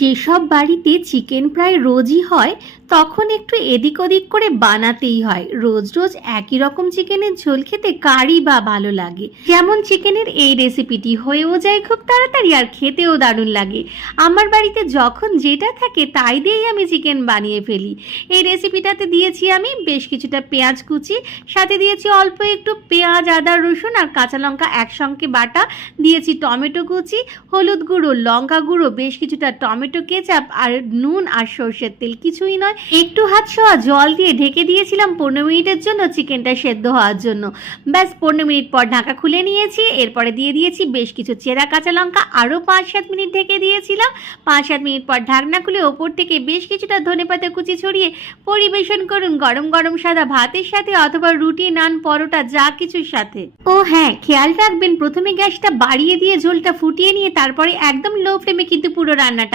যেসব বাড়িতে চিকেন প্রায় রোজই হয় তখন একটু এদিক ওদিক করে বানাতেই হয়। রোজ রোজ একই রকম চিকেনের ঝোল খেতে কারই বা ভালো লাগে। যেমন চিকেনের এই রেসিপিটি হয়েও যায় খুব তাড়াতাড়ি আর খেতেও দারুণ লাগে। আমার বাড়িতে যখন যেটা থাকে তাই দিয়েই আমি চিকেন বানিয়ে ফেলি। এই রেসিপিটাতে দিয়েছি আমি বেশ কিছুটা পেঁয়াজ কুচি, সাথে দিয়েছি অল্প একটু পেঁয়াজ, আদা, রসুন আর কাঁচা লঙ্কা একসঙ্গে বাটা, দিয়েছি টমেটো কুচি, হলুদ গুঁড়ো, লঙ্কা গুঁড়ো, বেশ কিছুটা টমেটো কেচাপ আর নুন আর সর্ষের তেল, কিছুই নয় একটু হাত ছোঁয়া জল দিয়ে ঢেকে দিয়েছিলাম 15 মিনিটের জন্য চিকেনটা সেদ্ধ হওয়ার জন্য। ব্যাস 15 মিনিট পর ঢাকা খুলে নিয়েছি। এরপরে দিয়ে দিয়েছি বেশ কিছু চেরা কাঁচা লঙ্কা, আরও 5-7 মিনিট ঢেকে দিয়েছিলাম। 5-7 মিনিট পর ঢাকনা খুলে ওপর থেকে বেশ কিছুটা ধনেপাতা কুচি ছড়িয়ে পরিবেশন করুন গরম গরম সাদা ভাতের সাথে অথবা রুটি, নান, পরোটা যা কিছুর সাথে। ও হ্যাঁ, খেয়াল রাখবেন প্রথমে গ্যাসটা বাড়িয়ে দিয়ে ঝোলটা ফুটিয়ে নিয়ে তারপরে একদম লো ফ্লেমে কিন্তু পুরো রান্নাটা